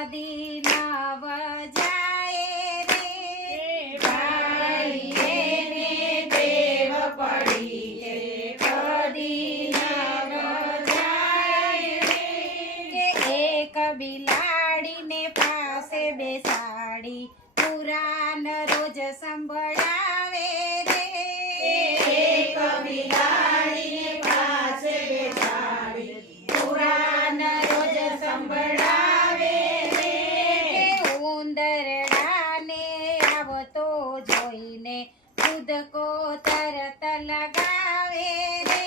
કદી નવ જાય રે ભાઈ એને ટેવ પડી છે કદી નવ જાય કે એક બિલાડીને પાસે બેસાડી પુરાણ રોજ સંભળાવે રે એક બિલાડીને પાસે બેસાડી પુરાણ રોજ સંભળાવે રે કે ઉંદરડાને આવતો જોઈને કૂદકો તરત લગાવે રે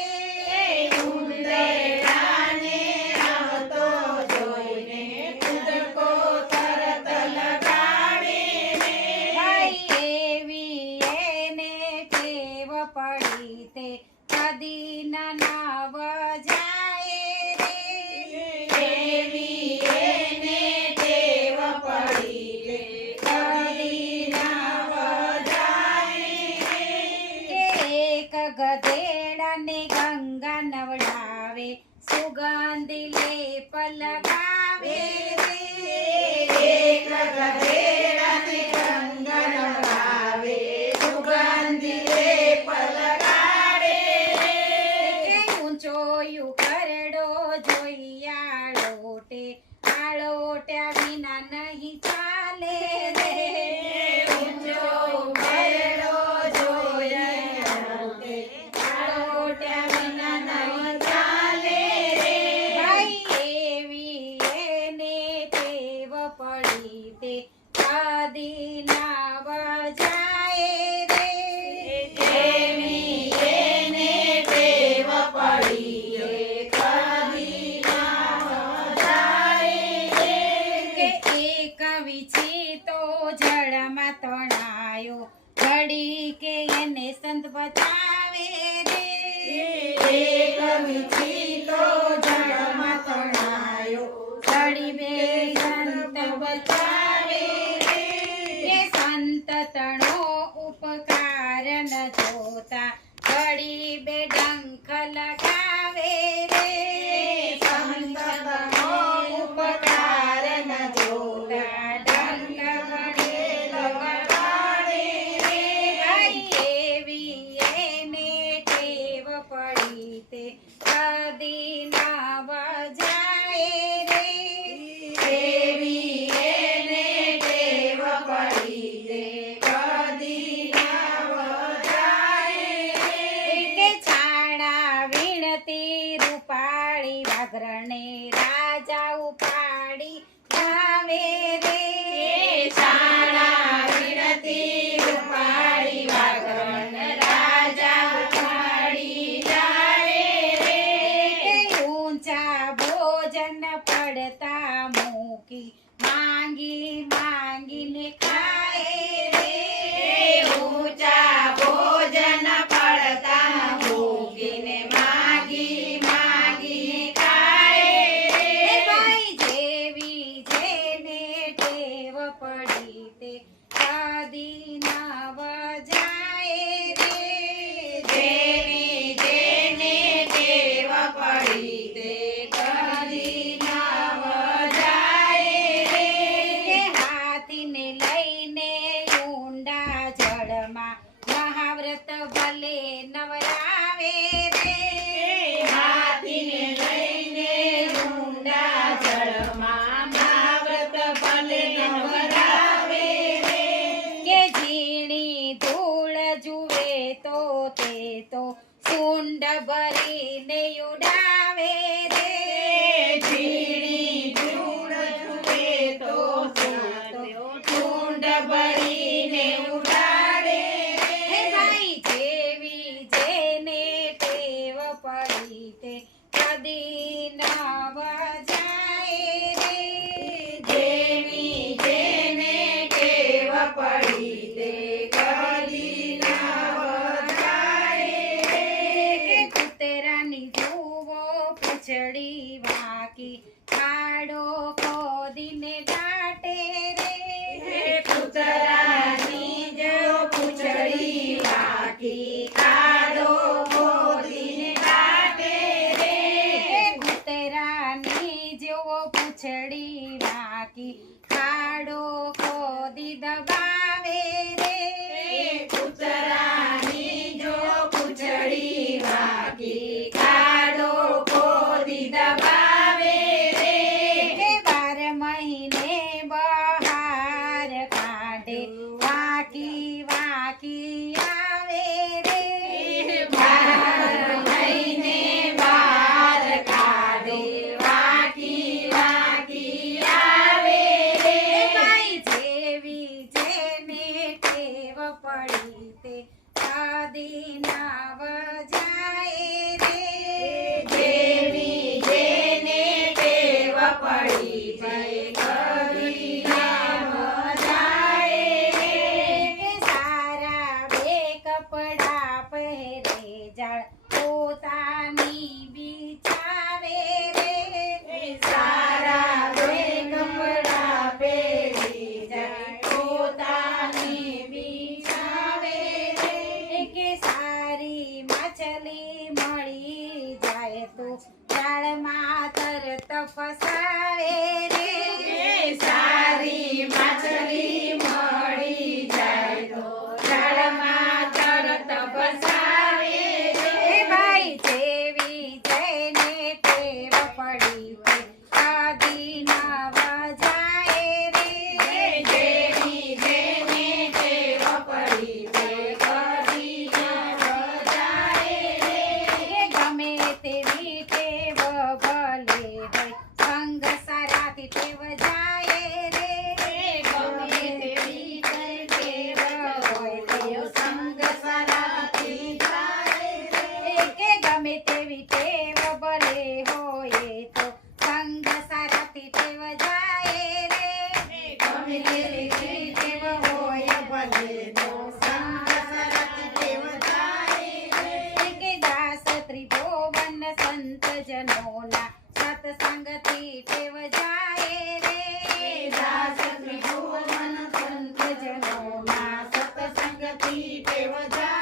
ઉંદરડાને આવતો જોઈને કૂદકો તરત લગાડે રે ભાઈ એવી એને ટેવ પડી તે કદી નવ જાય રે એવી એને ટેવ પડી રે કદી નવ જાય કે એક ગધેડાને ગંગા નવડાવે સુગંધી લેપ લગાવે રે એક ગધેડાને ગંગા નવડાવે સુગંધી લેપ લગાડે રે કે ઊંચો કરડો જોઈ આળોટ્યા વિના નહીં ચાલે રે ઊંચો ઉભેલો જોઈએ આળોટ્યા વિના નહીં ચાલે રે ભાઈ એવી એને ટેવ પડી તે કદી નવ જાય રે જેવી એને ટેવ પડી રે કદી નવ જાય કે એક વીછી તો જળમાં તણાયો ઘડી કે એને સંત બચાવે રે એક વીછી તો જળમાં તણાયો ઘડી બે સંત બચાવે રે કે સંત તણો ઉપકાર ન જોતા ઘડી બે ડંખ લગાવે રે સંતનો ઉપકાર ન જોતા દંડ વડે લગાડે રે ભાઈ એવી એને ટેવ પડી તે કદી નવ જાય રે એવી એને ટેવ પડી રે કદી નવ જાય કે છાણા વીણતી રૂપાળી વાઘરને રાજા ઉપાડી લાવે રે શાળા વિનતી રૂપાળી વાગણ રાજા ઉપાડી જાય રે કે ઊંચા ભોજન પડતા મૂકી માંગીને ખાય રે ઊંચા ભોજન પડતા મૂકીને માગીને ખાય હે રે ભાઈ જેવી જેને ટેવ પડી તે કદી નવ જાય રે જેવી જેને ટેવ પડી તે કદી નવ જાય રે કે હાથીને લઈને ઊંડા જળમાં મહાવ્રત ભલે નવરાવે રે હાથીને લઈને ઊંડા જળમાં મહાવ્રત ભલે નવરાવે રે કે ઝીણી ધૂળ જુએ તો તે તો સુંડ ભરીને ઉડાવે રે ઝીણી ધૂળ જુએ તો સુંડ ભરીને ઉડાડે હે ભાઈ જેવી જેને ટેવ પડી તે કદી નવ જાય રે જેવી જેને ટેવ પડી તે કદી નવ જાય કે કૂતરાની જુઓ વાકી ખાડો ખોદી દબાવે રે કૂતરાની જો પૂંછડી વાકી ખાડો ખોદી દબાવે રે કે 12 મહિને બહાર કાઢે વાકી વાકી આવે રે 12 મહિને બહાર કાઢે વાકી વાકી આવે રે ભાઈ જેવી જેને ટેવ પડી તે કદી નવ જાય રે જેવી જેને ટેવ પડી છે કદી નામ જાય રે કે સારા બે કપડા પહેરે જાળ પોતાની બિછાવે રે સારા બે કપડા પહેરી જાય પોતાની બિછાવે રે કે સારી માછલી મળી જાય તો જાળમાં તરત ફસાવે રે સારી માછલી મળી જાય તો જાળમાં તરત ફસાવે એ રે ભાઈ જેવી જેને ટેવ પડી તે કદી નવ જાય રે જેવી જેને ટેવ પડી તે કદી ન જાય રે કે ગમે તેવી ટેવ ભલે હોય સંગ સારાથી ટેવ જાય રે ગમે તેવી ટેવ હોય તો સંગ સારાથી જાય રે કે ગમે તેવી ટેવ ભલે હોય તો સંગ સારાથી ટેવ જાય રે ગમે તેવી ટેવ હોય ભલે તો સંગ સારાથી ટેવ જાય રે કે દાસ ત્રિભુવન સંત જનોના સત્સંગથી ટેવ જાય રે દાસ ત્રિભુવન સંત જનોના સત્સંગથી ટેવ જાય